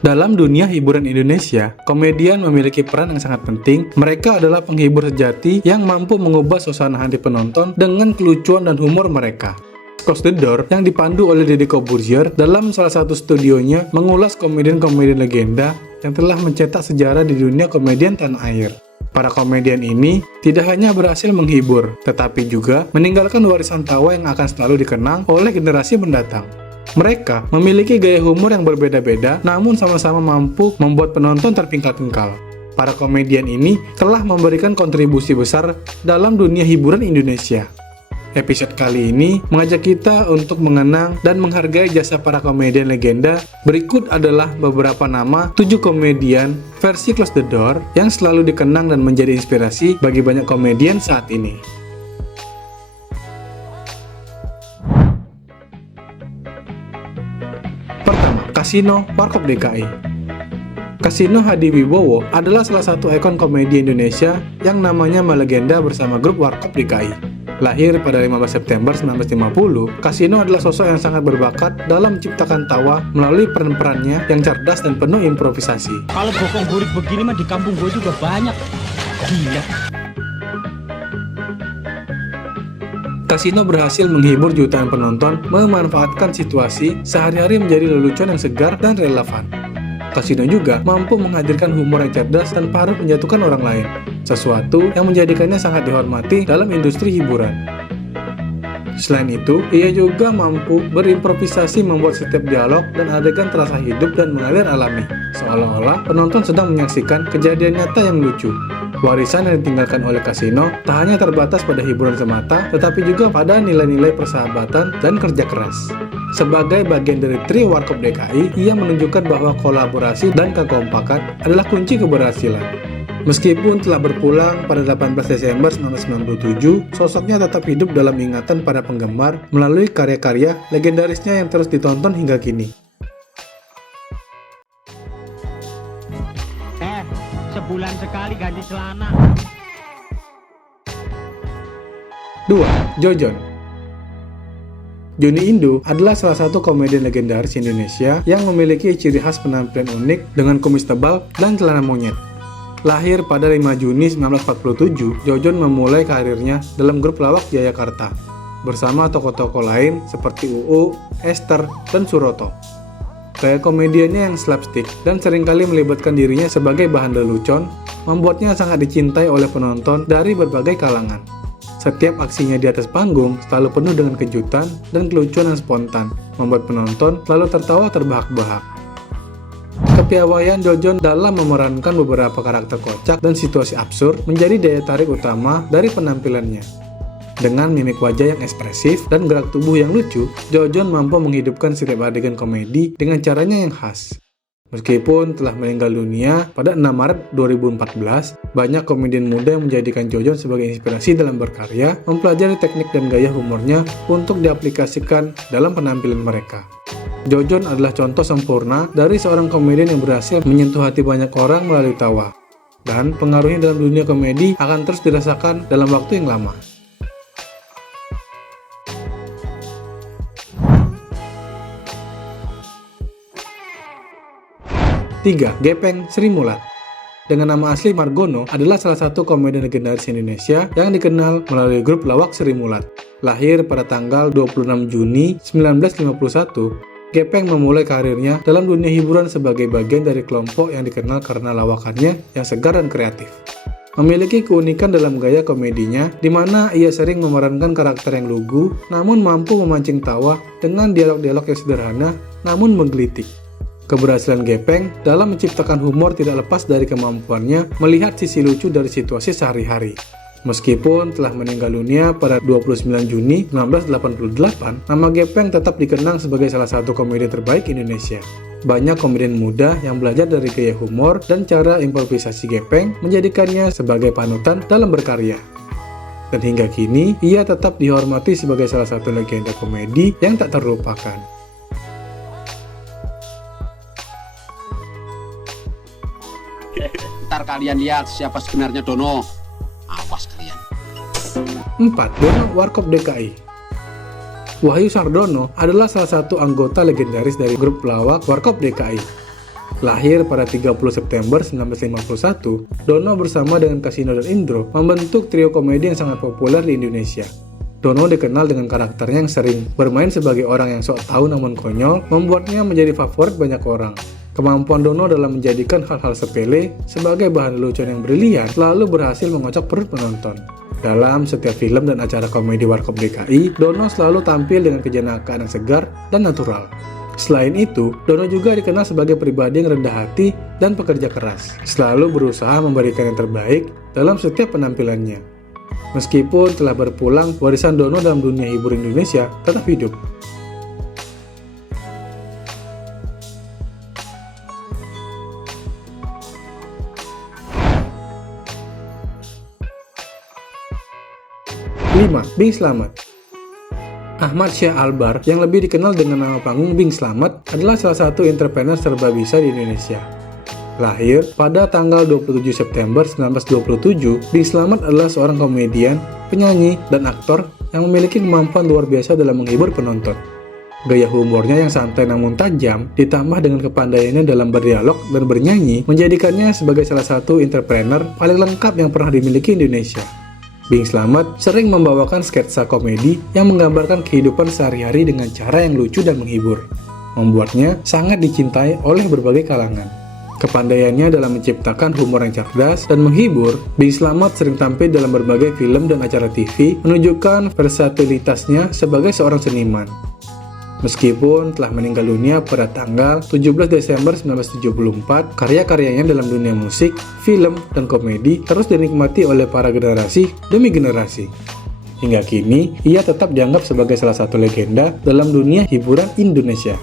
Dalam dunia hiburan Indonesia, komedian memiliki peran yang sangat penting. Mereka adalah penghibur sejati yang mampu mengubah suasana hati penonton dengan kelucuan dan humor mereka. Close the Door yang dipandu oleh Deddy Corbuzier dalam salah satu studionya mengulas komedian-komedian legenda yang telah mencetak sejarah di dunia komedian tanah air. Para komedian ini tidak hanya berhasil menghibur, tetapi juga meninggalkan warisan tawa yang akan selalu dikenang oleh generasi mendatang. Mereka memiliki gaya humor yang berbeda-beda, namun sama-sama mampu membuat penonton terpingkal-pingkal. Para komedian ini telah memberikan kontribusi besar dalam dunia hiburan Indonesia. Episode kali ini mengajak kita untuk mengenang dan menghargai jasa para komedian legenda. Berikut adalah beberapa nama 7 komedian versi Close the Door yang selalu dikenang dan menjadi inspirasi bagi banyak komedian saat ini. Kasino Warkop DKI. Kasino Hadi Wibowo adalah salah satu ikon komedi Indonesia yang namanya melegenda bersama grup Warkop DKI. Lahir pada 15 September 1950, Kasino adalah sosok yang sangat berbakat dalam menciptakan tawa melalui peran-perannya yang cerdas dan penuh improvisasi. Kalau bokong burik begini mah di kampung gue juga banyak. Gila. Kasino berhasil menghibur jutaan penonton, memanfaatkan situasi sehari-hari menjadi lelucon yang segar dan relevan. Kasino juga mampu menghadirkan humor yang cerdas tanpa harus menjatuhkan orang lain, sesuatu yang menjadikannya sangat dihormati dalam industri hiburan. Selain itu, ia juga mampu berimprovisasi membuat setiap dialog dan adegan terasa hidup dan mengalir alami, seolah-olah penonton sedang menyaksikan kejadian nyata yang lucu. Warisan yang ditinggalkan oleh Kasino tak hanya terbatas pada hiburan semata, tetapi juga pada nilai-nilai persahabatan dan kerja keras. Sebagai bagian dari trio Warkop DKI, ia menunjukkan bahwa kolaborasi dan kekompakan adalah kunci keberhasilan. Meskipun telah berpulang pada 18 Desember 1997, sosoknya tetap hidup dalam ingatan para penggemar melalui karya-karya legendarisnya yang terus ditonton hingga kini. Sebulan sekali ganti celana. 2. Jojon. Joni Indo adalah salah satu komedian legendaris Indonesia yang memiliki ciri khas penampilan unik dengan kumis tebal dan celana monyet. Lahir pada 5 Juni 1947, Jojon memulai karirnya dalam grup lawak Jayakarta bersama tokoh-tokoh lain seperti UU, Esther, dan Suroto. Gaya komediannya yang slapstick dan seringkali melibatkan dirinya sebagai bahan lelucon membuatnya sangat dicintai oleh penonton dari berbagai kalangan. Setiap aksinya di atas panggung selalu penuh dengan kejutan dan kelucuan yang spontan, membuat penonton selalu tertawa terbahak-bahak. Kepiawaian Jojon dalam memerankan beberapa karakter kocak dan situasi absurd menjadi daya tarik utama dari penampilannya. Dengan mimik wajah yang ekspresif dan gerak tubuh yang lucu, Jojon mampu menghidupkan setiap adegan komedi dengan caranya yang khas. Meskipun telah meninggal dunia pada 6 Maret 2014, banyak komedian muda yang menjadikan Jojon sebagai inspirasi dalam berkarya, mempelajari teknik dan gaya humornya untuk diaplikasikan dalam penampilan mereka. Jojon adalah contoh sempurna dari seorang komedian yang berhasil menyentuh hati banyak orang melalui tawa, dan pengaruhnya dalam dunia komedi akan terus dirasakan dalam waktu yang lama. 3. Gepeng Sri Mulat. Dengan nama asli Margono, adalah salah satu komedian legendaris Indonesia yang dikenal melalui grup lawak Sri Mulat. Lahir pada tanggal 26 Juni 1951, Gepeng memulai karirnya dalam dunia hiburan sebagai bagian dari kelompok yang dikenal karena lawakannya yang segar dan kreatif. Memiliki keunikan dalam gaya komedinya, di mana ia sering memerankan karakter yang lugu, namun mampu memancing tawa dengan dialog-dialog yang sederhana, namun menggelitik. Keberhasilan Gepeng dalam menciptakan humor tidak lepas dari kemampuannya melihat sisi lucu dari situasi sehari-hari. Meskipun telah meninggal dunia pada 29 Juni 1988, nama Gepeng tetap dikenang sebagai salah satu komedian terbaik Indonesia. Banyak komedian muda yang belajar dari gaya humor dan cara improvisasi Gepeng menjadikannya sebagai panutan dalam berkarya. Dan hingga kini, ia tetap dihormati sebagai salah satu legenda komedi yang tak terlupakan. Ntar kalian lihat siapa sebenarnya Dono. Awas kalian. 4. Dono Warkop DKI. Wahyu Sardono adalah salah satu anggota legendaris dari grup pelawak Warkop DKI. Lahir pada 30 September 1951, Dono bersama dengan Kasino dan Indro membentuk trio komedi yang sangat populer di Indonesia. Dono dikenal dengan karakternya yang sering bermain sebagai orang yang sok tahu namun konyol, membuatnya menjadi favorit banyak orang. Kemampuan Dono dalam menjadikan hal-hal sepele sebagai bahan lelucon yang brilian selalu berhasil mengocok perut penonton. Dalam setiap film dan acara komedi Warkop DKI, Dono selalu tampil dengan kejenakaan yang segar dan natural. Selain itu, Dono juga dikenal sebagai pribadi yang rendah hati dan pekerja keras, selalu berusaha memberikan yang terbaik dalam setiap penampilannya. Meskipun telah berpulang, warisan Dono dalam dunia hiburan Indonesia tetap hidup. Lima, Bing Slamet. Ahmad Syah Albar, yang lebih dikenal dengan nama panggung Bing Slamet, adalah salah satu entrepreneur serba bisa di Indonesia. Lahir pada tanggal 27 September 1927, Bing Slamet adalah seorang komedian, penyanyi, dan aktor yang memiliki kemampuan luar biasa dalam menghibur penonton. Gaya humornya yang santai namun tajam, ditambah dengan kepandaiannya dalam berdialog dan bernyanyi, menjadikannya sebagai salah satu entrepreneur paling lengkap yang pernah dimiliki Indonesia. Bing Slamet sering membawakan sketsa komedi yang menggambarkan kehidupan sehari-hari dengan cara yang lucu dan menghibur, membuatnya sangat dicintai oleh berbagai kalangan. Kepandaiannya dalam menciptakan humor yang cerdas dan menghibur, Bing Slamet sering tampil dalam berbagai film dan acara TV, menunjukkan versatilitasnya sebagai seorang seniman. Meskipun telah meninggal dunia pada tanggal 17 Desember 1974, karya-karyanya dalam dunia musik, film, dan komedi terus dinikmati oleh para generasi demi generasi. Hingga kini, ia tetap dianggap sebagai salah satu legenda dalam dunia hiburan Indonesia.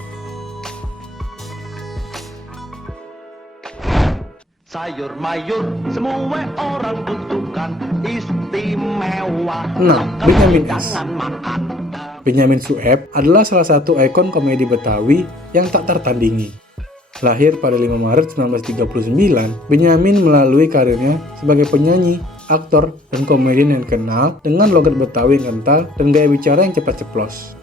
Sayur mayur semua orang butuhkan, istimewa. 6. Benyamin S. Jangan makan. Benyamin Sueb adalah salah satu ikon komedi Betawi yang tak tertandingi. Lahir pada 5 Maret 1939, Benyamin melalui karirnya sebagai penyanyi, aktor, dan komedian yang dikenal dengan logat Betawi yang kental dan gaya bicara yang cepat ceplos.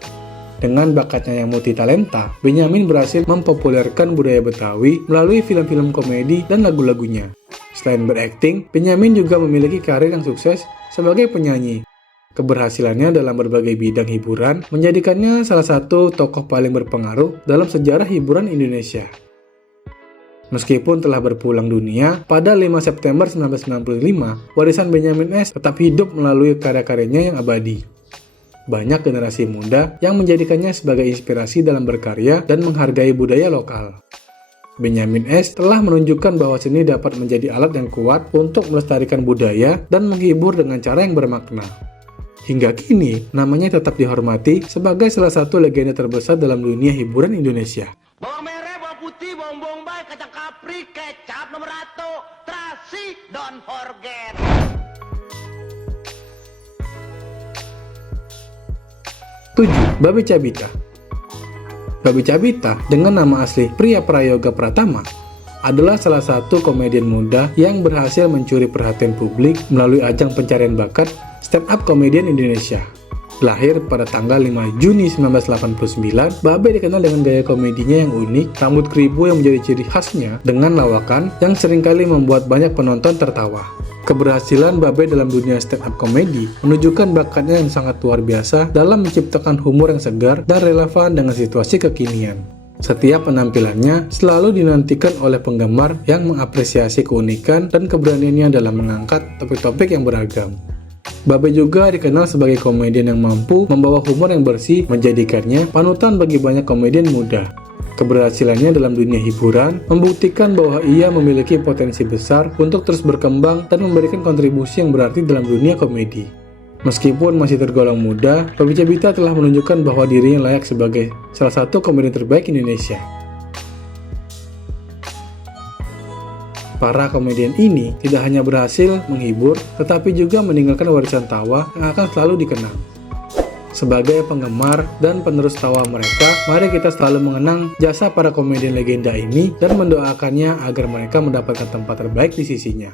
Dengan bakatnya yang multitalenta, Benyamin berhasil mempopulerkan budaya Betawi melalui film-film komedi dan lagu-lagunya. Selain berakting, Benyamin juga memiliki karir yang sukses sebagai penyanyi. Keberhasilannya dalam berbagai bidang hiburan menjadikannya salah satu tokoh paling berpengaruh dalam sejarah hiburan Indonesia. Meskipun telah berpulang dunia, pada 5 September 1995, warisan Benyamin S. tetap hidup melalui karya-karyanya yang abadi. Banyak generasi muda yang menjadikannya sebagai inspirasi dalam berkarya dan menghargai budaya lokal. Benyamin S. telah menunjukkan bahwa seni dapat menjadi alat yang kuat untuk melestarikan budaya dan menghibur dengan cara yang bermakna. Hingga kini, namanya tetap dihormati sebagai salah satu legenda terbesar dalam dunia hiburan Indonesia. Bawang merah, bawang putih, bawang bombay, kacang kapri, kecap nomor 1, terasi, don't forget. 7. Babe Cabita. Babe Cabita dengan nama asli Priya Prayoga Pratama adalah salah satu komedian muda yang berhasil mencuri perhatian publik melalui ajang pencarian bakat stand-up komedian Indonesia. Lahir pada tanggal 5 Juni 1989, Babe dikenal dengan gaya komedinya yang unik, rambut keribu yang menjadi ciri khasnya, dengan lawakan yang seringkali membuat banyak penonton tertawa. Keberhasilan Babe dalam dunia stand-up komedi menunjukkan bakatnya yang sangat luar biasa dalam menciptakan humor yang segar dan relevan dengan situasi kekinian. Setiap penampilannya selalu dinantikan oleh penggemar yang mengapresiasi keunikan dan keberaniannya dalam mengangkat topik-topik yang beragam. Babe juga dikenal sebagai komedian yang mampu membawa humor yang bersih, menjadikannya panutan bagi banyak komedian muda. Keberhasilannya dalam dunia hiburan membuktikan bahwa ia memiliki potensi besar untuk terus berkembang dan memberikan kontribusi yang berarti dalam dunia komedi. Meskipun masih tergolong muda, Babe Cabita telah menunjukkan bahwa dirinya layak sebagai salah satu komedian terbaik Indonesia. Para komedian ini tidak hanya berhasil menghibur, tetapi juga meninggalkan warisan tawa yang akan selalu dikenang. Sebagai penggemar dan penerus tawa mereka, mari kita selalu mengenang jasa para komedian legenda ini dan mendoakannya agar mereka mendapatkan tempat terbaik di sisinya.